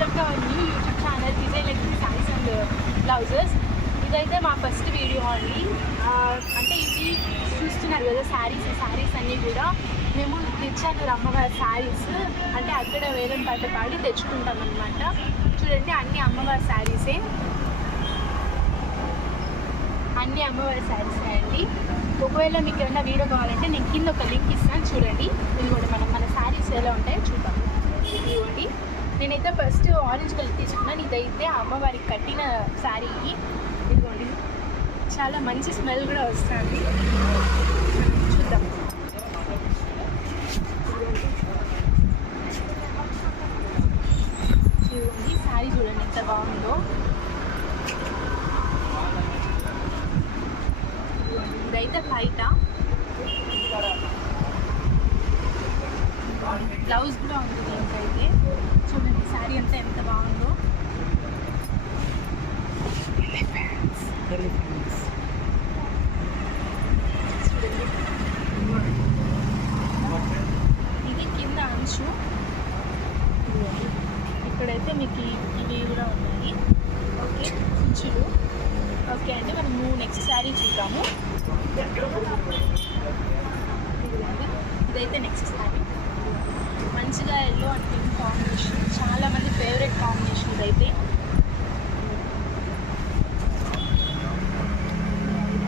Welcome to our new YouTube channel design legging saris and blouses. ఇదైతే మా first video అండి. అంటే ఇవి చూస్తున్నారు కదా శారీస్ అన్నీ కూడా మేము తెచ్చాను అమ్మవారి శారీస్. అంటే అక్కడ వేలం పాట పాడి తెచ్చుకుంటాం అనమాట. చూడండి అన్ని అమ్మవారి శారీసే, అన్ని అమ్మవారి శారీసే అండి. ఒకవేళ మీకు ఏమైనా వీడియో కావాలంటే నేను కింద ఒక లింక్ ఇస్తాను, చూడండి. ఇది కూడా మన శారీస్ ఎలా ఉంటాయో చూద్దాం. ఇదిగోండి, నేనైతే ఫస్ట్ ఆరెంజ్ కలర్ తీసుకున్నాను. ఇదైతే అమ్మవారికి కట్టిన శారీ. ఇదిగోండి, చాలా మంచి స్మెల్ కూడా వస్తుంది. చూద్దాం. చూడండి శారీ చూడండి ఎంత బాగుందో. ఇదైతే బయట బ్లౌజ్ కూడా ఉంది దీనికైతే. చూడండి శారీ అంతా ఎంత బాగుందో. చూడండి, ఇది కింద అంచు. ఇక్కడైతే మీకు ఇవి కూడా ఉన్నాయి. ఓకే, అంచులు. ఓకే అండి, మనము నెక్స్ట్ శారీ చూద్దాము. ఇదైతే నెక్స్ట్ శారీ. మంచిగా ఎల్లో అండ్ పింక్ కాంబినేషన్, చాలామంది ఫేవరెట్ కాంబినేషన్ ఇదైతే.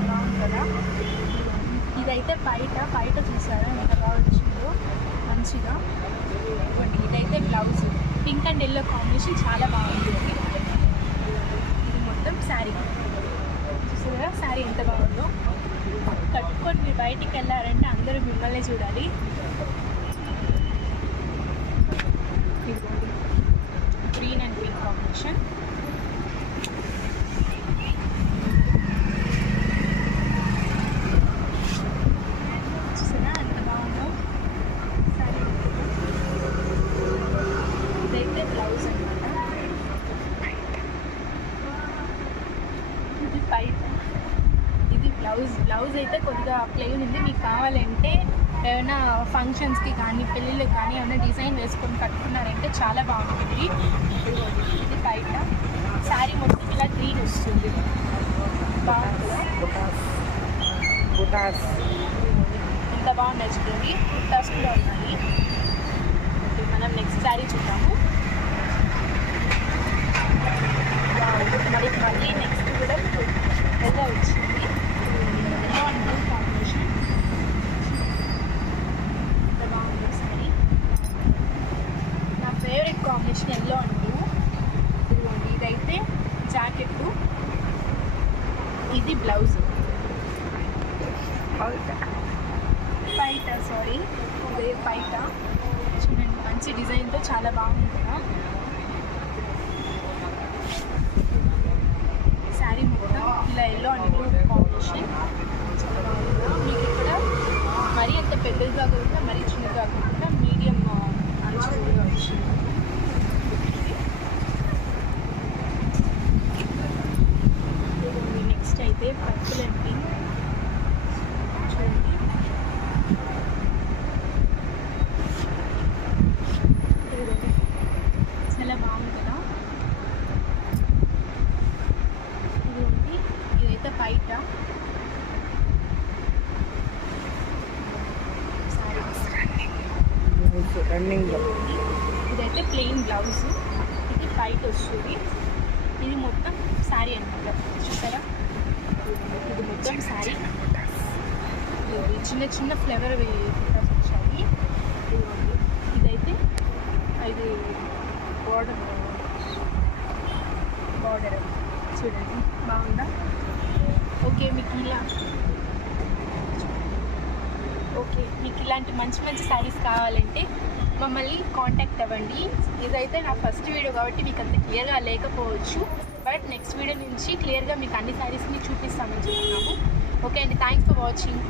బాగుంది కదా. ఇదైతే బయట చూసారా ఎంత బాగా వచ్చిందో మంచిగా. ఇదైతే blouse pink and yellow combination చాలా బాగుంది. ఇది మొత్తం శారీ. చూసారా శారీ ఎంత బాగుందో. కట్టుకొని మీరు బయటికి వెళ్ళారంటే అందరూ మిమ్మల్ని చూడాలి. Green and pink combination. చూసారా ఎంత బాగుందో శారీ. ఇదైతే బ్లౌజ్ అనమాట. ఇది బయట, ఇది బ్లౌజ్ అయితే కొద్దిగా ప్లెయిన్ ఉంది. మీకు కావాలంటే ఏమైనా ఫంక్షన్స్కి కానీ పెళ్ళిళ్ళకి కానీ ఏమైనా డిజైన్ వేసుకొని కట్టుకున్నారంటే చాలా బాగుంటుంది. ఇది బయట శారీ మొత్తం ఇలా గ్రీన్ వస్తుంది. బాగుంటుందా? ఎంత బాగుంది చూడండి. బుటాస్ కూడా ఉన్నాయి. మనం నెక్స్ట్ శారీ చూద్దాము. మళ్ళీ నెక్స్ట్ కూడా ఎలా వచ్చింది కాంబినేషన్. ఎంత బాగుంది శారీ. నా ఫేవరెట్ కాంబినేషన్ ఎల్లో అంటూ. ఇదిగోండి, ఇదైతే జాకెట్, ఇది బ్లౌజ్. పైట సారీ, ఇదే పైట. చూడండి మంచి డిజైన్తో చాలా బాగుంది కదా శారీ. మొత్తం ఇలా ఎల్లో అండ్ బ్లూ కాంబినేషన్ చాలా బాగుంది. మీకు ఇక్కడ మరీ అంత పెద్దది కాకుండా మరీ చిన్నది కాకుండా మీడియం అంచుగా వచ్చింది. నెక్స్ట్ అయితే పర్పుల్ అండ్ పింక్. చూడండి చాలా బాగుంది కదా. ఇదిగోండి, ఇదైతే బయట ఇదైతే ప్లెయిన్ బ్లౌజ్. ఇది బయట వస్తుంది. ఇది మొత్తం శారీ అనమాట. చూసారా, ఇది మొత్తం శారీ. చిన్న చిన్న ఫ్లేవర్ వచ్చాయి. ఇదైతే ఇది బార్డర్ చూడండి బాగుందా. ఓకే, మీకు ఇలాంటి మంచి శారీస్ కావాలంటే మమ్మల్ని కాంటాక్ట్ అవ్వండి. ఇదైతే నా ఫస్ట్ వీడియో కాబట్టి మీకు అంత క్లియర్గా లేకపోవచ్చు, బట్ నెక్స్ట్ వీడియో నుంచి క్లియర్గా మీకు అన్ని శారీస్ని చూపిస్తామని చెప్తున్నాము. ఓకే అండి, థ్యాంక్స్ ఫర్ వాచింగ్.